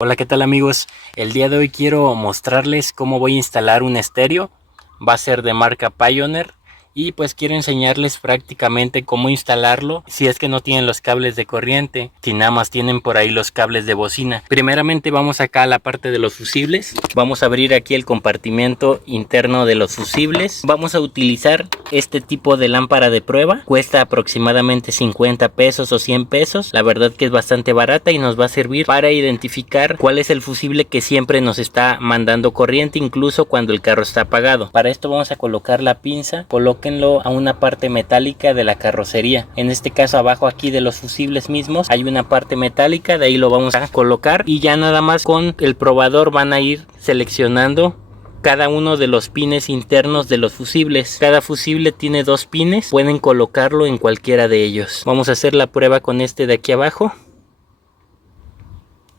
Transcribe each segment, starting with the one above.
Hola, ¿qué tal amigos? El día de hoy quiero mostrarles cómo voy a instalar un estéreo. Va a ser de marca Pioneer y pues quiero enseñarles prácticamente cómo instalarlo si es que no tienen los cables de corriente, si nada más tienen por ahí los cables de bocina. Primeramente vamos acá a la parte de los fusibles. Vamos a abrir aquí el compartimento interno de los fusibles. Vamos a utilizar este tipo de lámpara de prueba. Cuesta aproximadamente 50 pesos o 100 pesos. La verdad que es bastante barata y nos va a servir para identificar cuál es el fusible que siempre nos está mandando corriente, incluso cuando el carro está apagado. Para esto vamos a colocar la pinza. Colóquenlo a una parte metálica de la carrocería. En este caso abajo aquí de los fusibles mismos hay una parte metálica, de ahí lo vamos a colocar y ya nada más con el probador van a ir seleccionando cada uno de los pines internos de los fusibles. Cada fusible tiene dos pines, pueden colocarlo en cualquiera de ellos. Vamos a hacer la prueba con este de aquí abajo.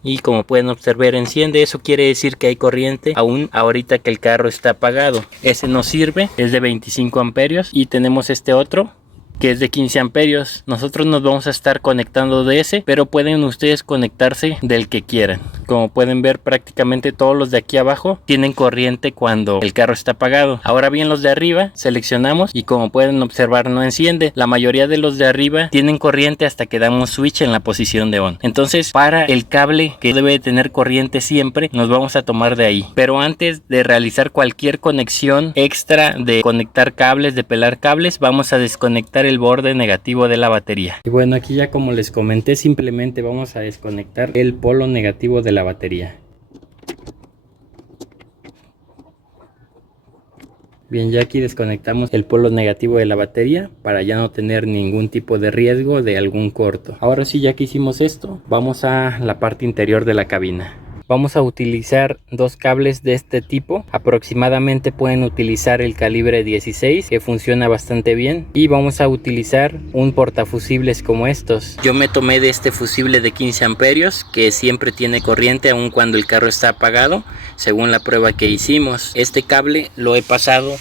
Y como pueden observar, enciende. Eso quiere decir que hay corriente aún ahorita que el carro está apagado. Ese nos sirve, es de 25 amperios. Y tenemos este otro que es de 15 amperios. Nosotros nos vamos a estar conectando de ese, pero pueden ustedes conectarse del que quieran. Como pueden ver, prácticamente todos los de aquí abajo tienen corriente cuando el carro está apagado. Ahora bien, los de arriba seleccionamos y como pueden observar no enciende. La mayoría de los de arriba tienen corriente hasta que damos switch en la posición de on. Entonces, para el cable que debe tener corriente siempre, nos vamos a tomar de ahí. Pero antes de realizar cualquier conexión extra, de conectar cables, de pelar cables, vamos a desconectar el borde negativo de la batería. Y bueno, aquí ya como les comenté, simplemente vamos a desconectar el polo negativo de la batería. Bien, ya aquí desconectamos el polo negativo de la batería para ya no tener ningún tipo de riesgo de algún corto. Ahora sí, ya que hicimos esto, vamos a la parte interior de la cabina. Vamos a utilizar dos cables de este tipo. Aproximadamente pueden utilizar el calibre 16, que funciona bastante bien. Y vamos a utilizar un portafusibles como estos. Yo me tomé de este fusible de 15 amperios, que siempre tiene corriente aun cuando el carro está apagado, según la prueba que hicimos. Este cable lo he pasado,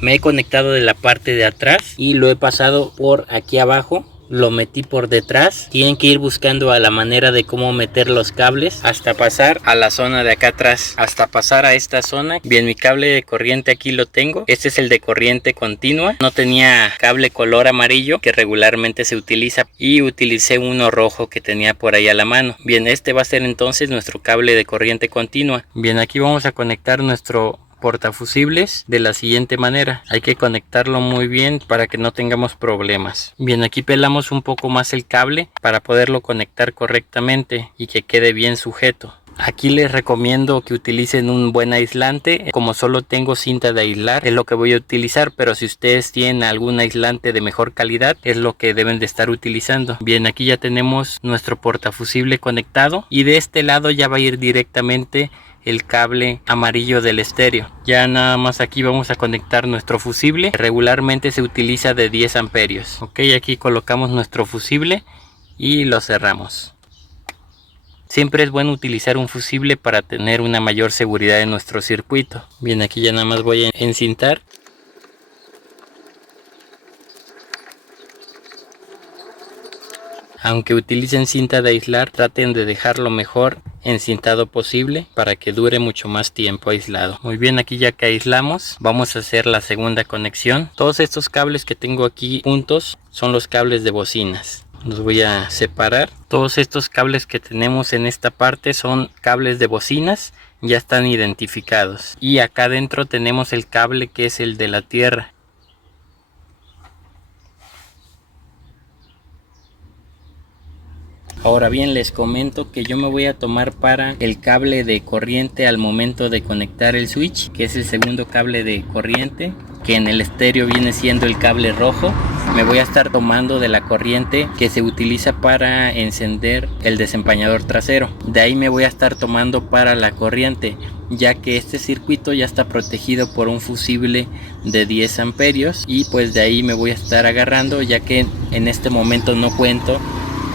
me he conectado de la parte de atrás y lo he pasado por aquí abajo. Lo metí por detrás. Tienen que ir buscando a la manera de cómo meter los cables hasta pasar a la zona de acá atrás, hasta pasar a esta zona. Bien, mi cable de corriente aquí lo tengo. Este es el de corriente continua. No tenía cable color amarillo que regularmente se utiliza y utilicé uno rojo que tenía por ahí a la mano. Bien, este va a ser entonces nuestro cable de corriente continua. Bien, aquí vamos a conectar nuestro portafusibles de la siguiente manera. Hay que conectarlo muy bien para que no tengamos problemas. Bien, aquí pelamos un poco más el cable para poderlo conectar correctamente y que quede bien sujeto. Aquí les recomiendo que utilicen un buen aislante. Como solo tengo cinta de aislar, es lo que voy a utilizar, pero si ustedes tienen algún aislante de mejor calidad, es lo que deben de estar utilizando. Bien, aquí ya tenemos nuestro portafusible conectado y de este lado ya va a ir directamente el cable amarillo del estéreo. Ya nada más aquí vamos a conectar nuestro fusible. Regularmente se utiliza de 10 amperios. Ok, aquí colocamos nuestro fusible y lo cerramos. Siempre es bueno utilizar un fusible para tener una mayor seguridad en nuestro circuito. Bien, aquí ya nada más voy a encintar. Aunque utilicen cinta de aislar, traten de dejarlo mejor encintado posible para que dure mucho más tiempo aislado. Muy bien, aquí ya que aislamos, vamos a hacer la segunda conexión. Todos estos cables que tengo aquí juntos son los cables de bocinas. Los voy a separar. Todos estos cables que tenemos en esta parte son cables de bocinas, ya están identificados. Y acá adentro tenemos el cable que es el de la tierra. Ahora bien, les comento que yo me voy a tomar para el cable de corriente al momento de conectar el switch, que es el segundo cable de corriente, que en el estéreo viene siendo el cable rojo. Me voy a estar tomando de la corriente que se utiliza para encender el desempañador trasero. De ahí me voy a estar tomando para la corriente, ya que este circuito ya está protegido por un fusible de 10 amperios y pues de ahí me voy a estar agarrando, ya que en este momento no cuento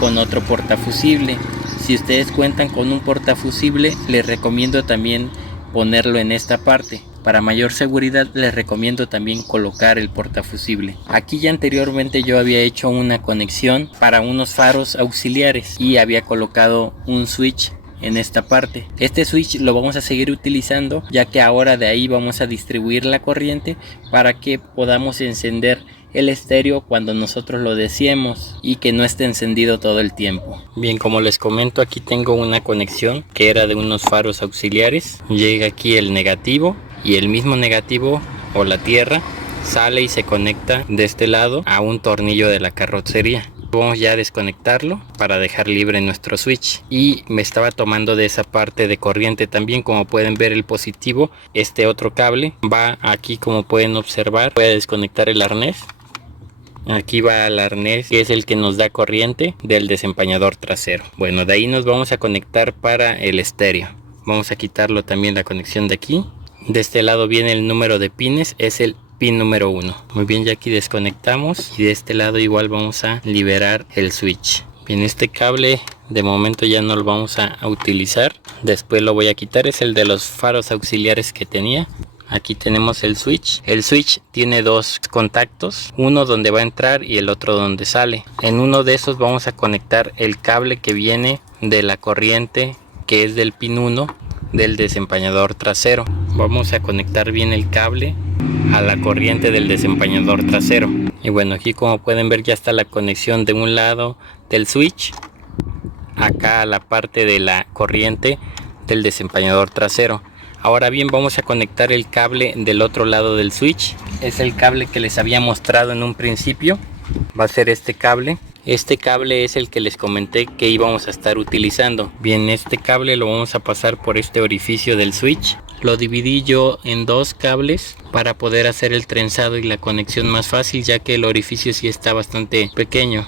con otro portafusible. Si ustedes cuentan con un portafusible, les recomiendo también ponerlo en esta parte. Para mayor seguridad les recomiendo también colocar el portafusible. Aquí ya anteriormente yo había hecho una conexión para unos faros auxiliares y había colocado un switch en esta parte. Este switch lo vamos a seguir utilizando, ya que ahora de ahí vamos a distribuir la corriente para que podamos encender el estéreo cuando nosotros lo deseemos y que no esté encendido todo el tiempo. Bien, como les comento, aquí tengo una conexión que era de unos faros auxiliares. Llega aquí el negativo y el mismo negativo o la tierra sale y se conecta de este lado a un tornillo de la carrocería. Vamos ya a desconectarlo para dejar libre nuestro switch, y me estaba tomando de esa parte de corriente también. Como pueden ver, el positivo, este otro cable va aquí, como pueden observar. Voy a desconectar el arnés. Aquí va el arnés, que es el que nos da corriente del desempañador trasero. Bueno, de ahí nos vamos a conectar para el estéreo. Vamos a quitarlo también, la conexión de aquí. De este lado viene el número de pines, es el pin número 1. Muy bien, ya aquí desconectamos, y de este lado igual vamos a liberar el switch. Bien, este cable de momento ya no lo vamos a utilizar, después lo voy a quitar. Es el de los faros auxiliares que tenía. Aquí tenemos el switch. El switch tiene dos contactos, uno donde va a entrar y el otro donde sale. En uno de esos vamos a conectar el cable que viene de la corriente, que es del pin 1 del desempañador trasero. Vamos a conectar bien el cable a la corriente del desempañador trasero. Y bueno, aquí como pueden ver ya está la conexión de un lado del switch acá a la parte de la corriente del desempañador trasero. Ahora bien, vamos a conectar el cable del otro lado del switch. Es el cable que les había mostrado en un principio. Va a ser este cable. Este cable es el que les comenté que íbamos a estar utilizando. Bien, este cable lo vamos a pasar por este orificio del switch. Lo dividí yo en dos cables para poder hacer el trenzado y la conexión más fácil, ya que el orificio sí está bastante pequeño.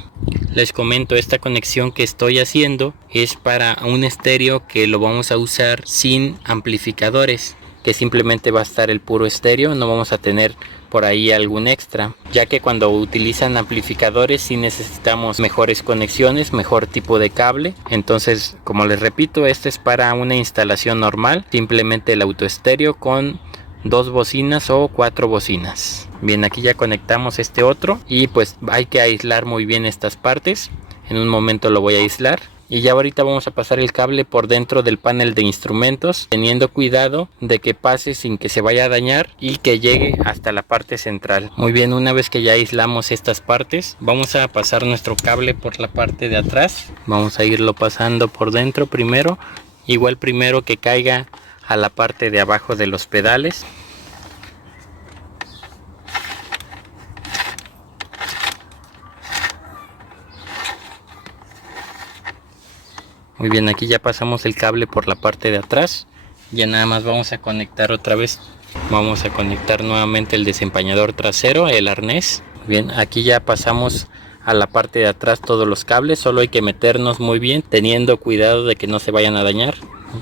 Les comento, esta conexión que estoy haciendo es para un estéreo que lo vamos a usar sin amplificadores, que simplemente va a estar el puro estéreo. No vamos a tener por ahí algún extra, ya que cuando utilizan amplificadores sí necesitamos mejores conexiones, mejor tipo de cable. Entonces, como les repito, este es para una instalación normal, simplemente el autoestéreo con 2 bocinas o 4 bocinas. Bien, aquí ya conectamos este otro, y pues hay que aislar muy bien estas partes. En un momento lo voy a aislar. Y ya ahorita vamos a pasar el cable por dentro del panel de instrumentos, teniendo cuidado de que pase sin que se vaya a dañar y que llegue hasta la parte central. Muy bien, una vez que ya aislamos estas partes, vamos a pasar nuestro cable por la parte de atrás. Vamos a irlo pasando por dentro primero, igual primero que caiga a la parte de abajo de los pedales. Muy bien, aquí ya pasamos el cable por la parte de atrás. Ya nada más vamos a conectar otra vez. Vamos a conectar nuevamente el desempañador trasero, el arnés. Bien, aquí ya pasamos a la parte de atrás todos los cables. Solo hay que meternos muy bien, teniendo cuidado de que no se vayan a dañar.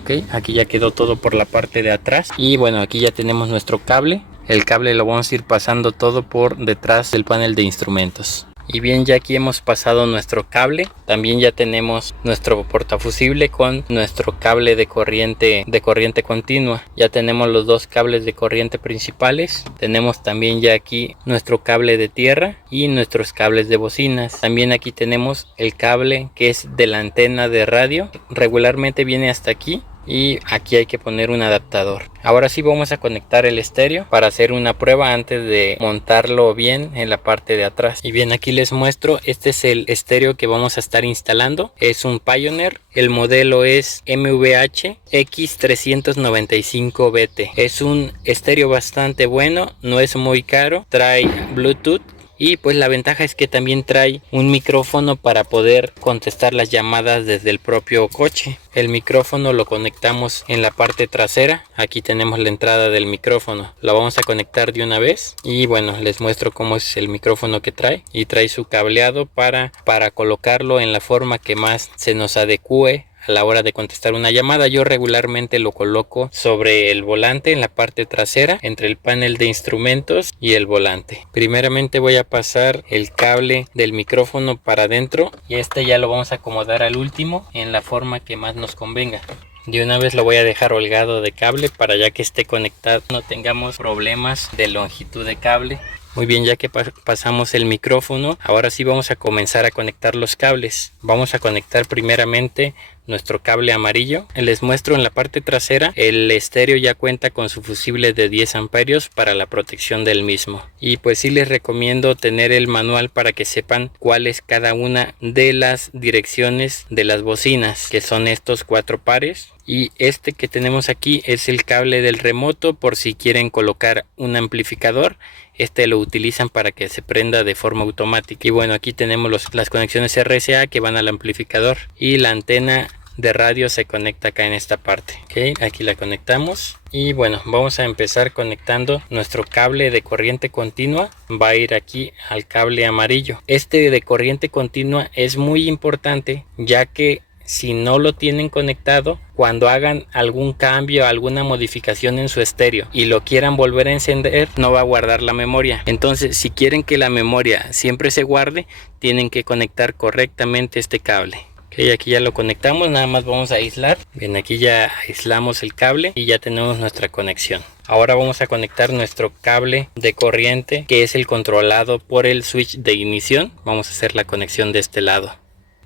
Ok, aquí ya quedó todo por la parte de atrás. Y bueno, aquí ya tenemos nuestro cable. El cable lo vamos a ir pasando todo por detrás del panel de instrumentos. Y bien, ya aquí hemos pasado nuestro cable. También ya tenemos nuestro portafusible con nuestro cable de corriente continua. Ya tenemos los dos cables de corriente principales. Tenemos también ya aquí nuestro cable de tierra y nuestros cables de bocinas. También aquí tenemos el cable que es de la antena de radio. Regularmente viene hasta aquí, y aquí hay que poner un adaptador. Ahora sí vamos a conectar el estéreo para hacer una prueba antes de montarlo bien en la parte de atrás. Y bien, aquí les muestro, este es el estéreo que vamos a estar instalando. Es un Pioneer, el modelo es MVH X395BT. Es un estéreo bastante bueno, no es muy caro, trae Bluetooth. Y pues la ventaja es que también trae un micrófono para poder contestar las llamadas desde el propio coche. El micrófono lo conectamos en la parte trasera. Aquí tenemos la entrada del micrófono. La vamos a conectar de una vez. Y bueno, les muestro cómo es el micrófono que trae. Y trae su cableado para colocarlo en la forma que más se nos adecue a la hora de contestar una llamada. Yo regularmente lo coloco sobre el volante, en la parte trasera, entre el panel de instrumentos y el volante. Primeramente voy a pasar el cable del micrófono para adentro, y este ya lo vamos a acomodar al último en la forma que más nos convenga. De una vez lo voy a dejar holgado de cable para ya que esté conectado no tengamos problemas de longitud de cable. Muy bien, ya que pasamos el micrófono, ahora sí vamos a comenzar a conectar los cables. Vamos a conectar primeramente nuestro cable amarillo. Les muestro en la parte trasera, el estéreo ya cuenta con su fusible de 10 amperios para la protección del mismo. Y pues sí les recomiendo tener el manual para que sepan cuál es cada una de las direcciones de las bocinas, que son estos 4 pares. Y este que tenemos aquí es el cable del remoto, por si quieren colocar un amplificador. Este lo utilizan para que se prenda de forma automática. Y bueno, aquí tenemos las conexiones RCA que van al amplificador, y la antena de radio se conecta acá en esta parte. Ok, aquí la conectamos. Y bueno, vamos a empezar conectando nuestro cable de corriente continua. Va a ir aquí al cable amarillo. Este de corriente continua es muy importante, ya que si no lo tienen conectado, cuando hagan algún cambio, alguna modificación en su estéreo y lo quieran volver a encender, no va a guardar la memoria. Entonces, si quieren que la memoria siempre se guarde, tienen que conectar correctamente este cable. Ok, aquí ya lo conectamos, nada más vamos a aislar. Bien, aquí ya aislamos el cable y ya tenemos nuestra conexión. Ahora vamos a conectar nuestro cable de corriente, que es el controlado por el switch de ignición. Vamos a hacer la conexión de este lado.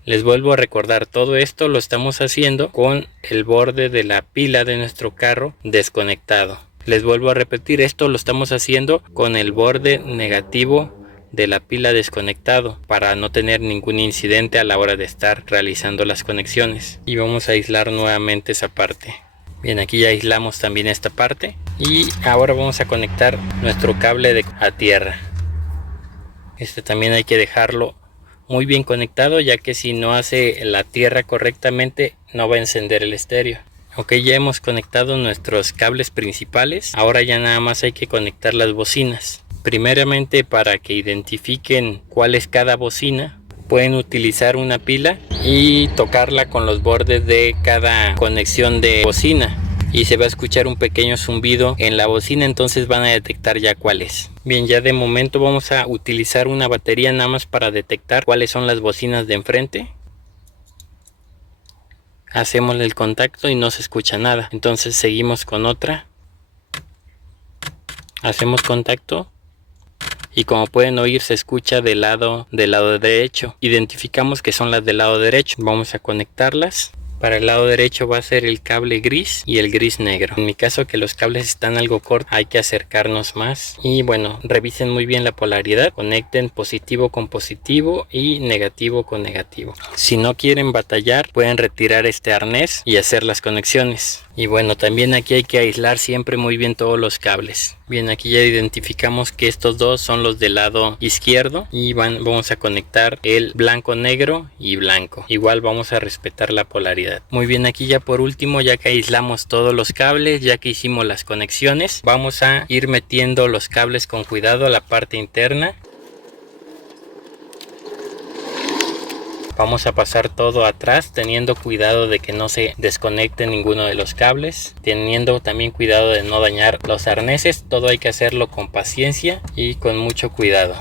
Les vuelvo a recordar, todo esto lo estamos haciendo con el borde de la pila de nuestro carro desconectado. Les vuelvo a repetir, esto lo estamos haciendo con el borde negativo de la pila desconectado, para no tener ningún incidente a la hora de estar realizando las conexiones. Y vamos a aislar nuevamente esa parte. Bien, aquí ya aislamos también esta parte. Y ahora vamos a conectar nuestro cable a tierra. Este también hay que dejarlo muy bien conectado, ya que si no hace la tierra correctamente no va a encender el estéreo. Ok, ya hemos conectado nuestros cables principales. Ahora ya nada más hay que conectar las bocinas. Primeramente, para que identifiquen cuál es cada bocina, pueden utilizar una pila y tocarla con los bordes de cada conexión de bocina, y se va a escuchar un pequeño zumbido en la bocina, entonces van a detectar ya cuál es. Bien, ya de momento vamos a utilizar una batería nada más para detectar cuáles son las bocinas de enfrente. Hacemos el contacto y no se escucha nada, entonces seguimos con otra. Hacemos contacto y como pueden oír, se escucha del lado derecho. Identificamos que son las del lado derecho. Vamos a conectarlas. Para el lado derecho va a ser el cable gris y el gris negro. En mi caso, que los cables están algo cortos, hay que acercarnos más. Y bueno, revisen muy bien la polaridad. Conecten positivo con positivo y negativo con negativo. Si no quieren batallar, pueden retirar este arnés y hacer las conexiones. Y bueno, también aquí hay que aislar siempre muy bien todos los cables. Bien, aquí ya identificamos que estos dos son los del lado izquierdo y vamos a conectar el blanco, negro y blanco. Igual vamos a respetar la polaridad. Muy bien, aquí ya por último, ya que aislamos todos los cables, ya que hicimos las conexiones, vamos a ir metiendo los cables con cuidado a la parte interna. Vamos a pasar todo atrás, teniendo cuidado de que no se desconecte ninguno de los cables, teniendo también cuidado de no dañar los arneses. Todo hay que hacerlo con paciencia y con mucho cuidado.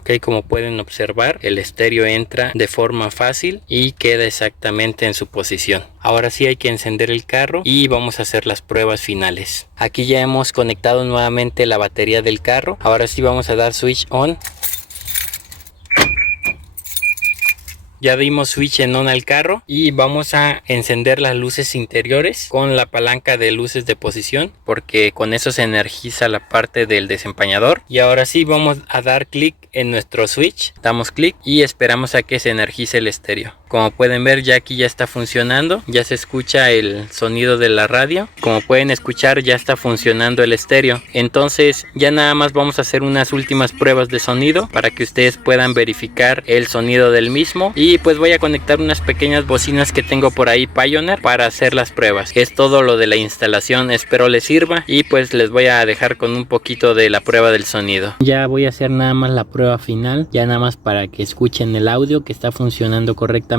Ok, como pueden observar, el estéreo entra de forma fácil y queda exactamente en su posición. Ahora sí hay que encender el carro y vamos a hacer las pruebas finales. Aquí ya hemos conectado nuevamente la batería del carro. Ahora sí vamos a dar switch on. Ya dimos switch en on al carro y vamos a encender las luces interiores con la palanca de luces de posición, porque con eso se energiza la parte del desempañador. Y ahora sí vamos a dar clic en nuestro switch, damos clic y esperamos a que se energice el estéreo. Como pueden ver, ya aquí ya está funcionando, ya se escucha el sonido de la radio. Como pueden escuchar, ya está funcionando el estéreo. Entonces ya nada más vamos a hacer unas últimas pruebas de sonido para que ustedes puedan verificar el sonido del mismo. Y pues voy a conectar unas pequeñas bocinas que tengo por ahí, Pioneer, para hacer las pruebas. Es todo lo de la instalación, espero les sirva y pues les voy a dejar con un poquito de la prueba del sonido. Ya voy a hacer nada más la prueba final, ya nada más para que escuchen el audio que está funcionando correctamente.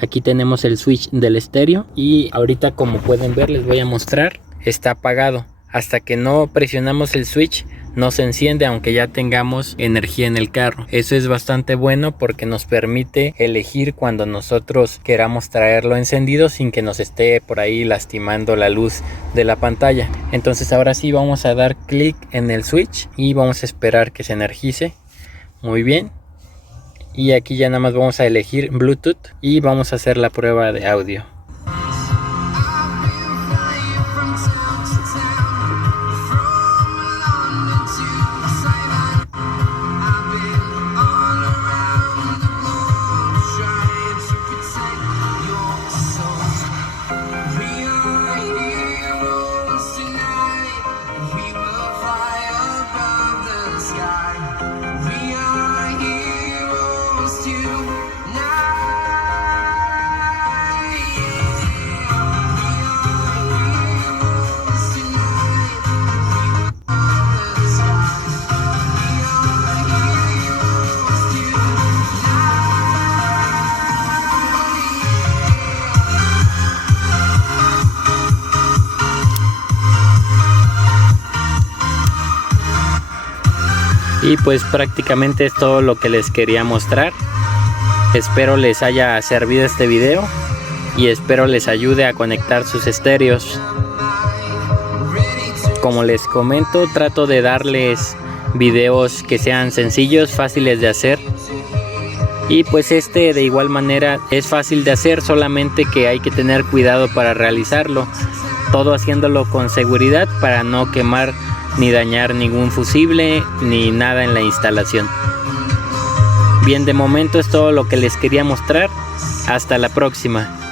Aquí tenemos el switch del estéreo y ahorita, como pueden ver, les voy a mostrar, está apagado. Hasta que no presionamos el switch no se enciende, aunque ya tengamos energía en el carro. Eso es bastante bueno porque nos permite elegir cuando nosotros queramos traerlo encendido sin que nos esté por ahí lastimando la luz de la pantalla. Entonces ahora sí vamos a dar clic en el switch y vamos a esperar que se energice. Muy bien. Y aquí ya nada más vamos a elegir Bluetooth y vamos a hacer la prueba de audio. Y pues prácticamente es todo lo que les quería mostrar. Espero les haya servido este video y espero les ayude a conectar sus estéreos. Como les comento, trato de darles videos que sean sencillos, fáciles de hacer. Y pues este de igual manera es fácil de hacer, solamente que hay que tener cuidado para realizarlo. Todo haciéndolo con seguridad para no quemar ni dañar ningún fusible ni nada en la instalación. Bien, de momento es todo lo que les quería mostrar. Hasta la próxima.